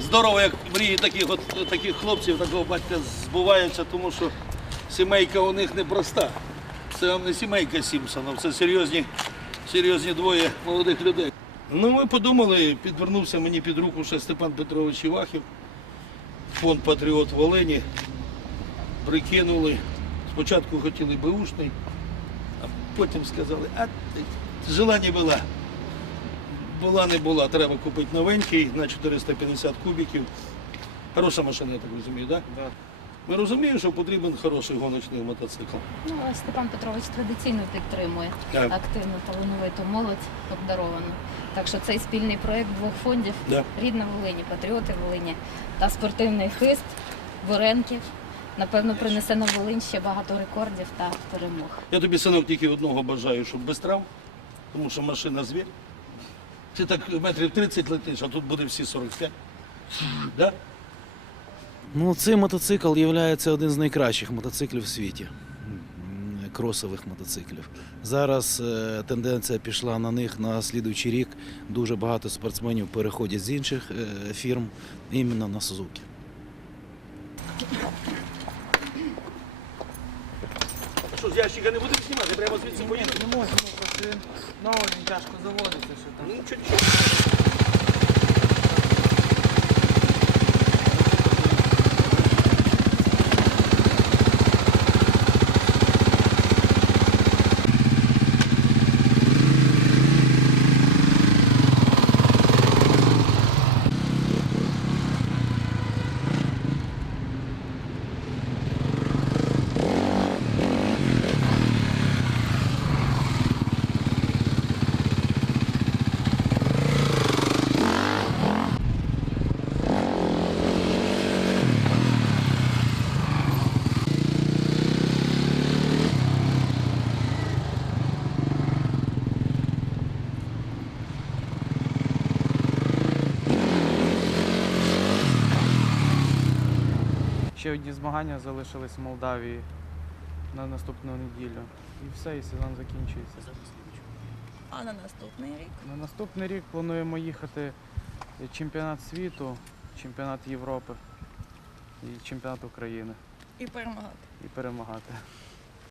Здорово, як мрії таких, от, таких хлопців, такого батька збуваються, тому що сімейка у них непроста. Це вам не сімейка Сімпсонів, це серйозні, серйозні двоє молодих людей. Ну, ми подумали, підвернувся мені під руку ще Степан Петрович Івахів, фонд Патріот Волині. Прикинули. Спочатку хотіли беушний, а потім сказали, а желання було. Була не була, треба купити новенький на 450 кубиків. Хороша машина, я так розумію, так? Да? Ми розуміємо, що потрібен хороший гоночний мотоцикл. Ну, а Степан Петрович традиційно підтримує Так. активну талановиту молодь обдаровану. Так що цей спільний проєкт двох фондів Да. Рідна Волині, Патріоти Волині та спортивний хист Боренків, напевно, принесе на Волинь ще багато рекордів та перемог. Я тобі, синок, тільки одного бажаю, щоб без травм, тому що машина звір. Ти так метрів 30 летиш, а тут буде всі 45. Да? Ну, цей мотоцикл є один з найкращих мотоциклів в світі. Кросових мотоциклів. Зараз е, тенденція пішла на них на слідуючий рік. Дуже багато спортсменів переходять з інших е, фірм іменно на Сузуки. Що, з ящика не будемо знімати, прямо звідси поїду. Не можемо, просто він новий, він тяжко заводиться, що там. Ну, чуть-чуть. Ще одні змагання залишились в Молдавії на наступну неділю. І все, і сезон закінчується. А на наступний рік На наступний рік плануємо їхати чемпіонат світу, чемпіонат Європи і чемпіонат України і перемагати. і перемагати.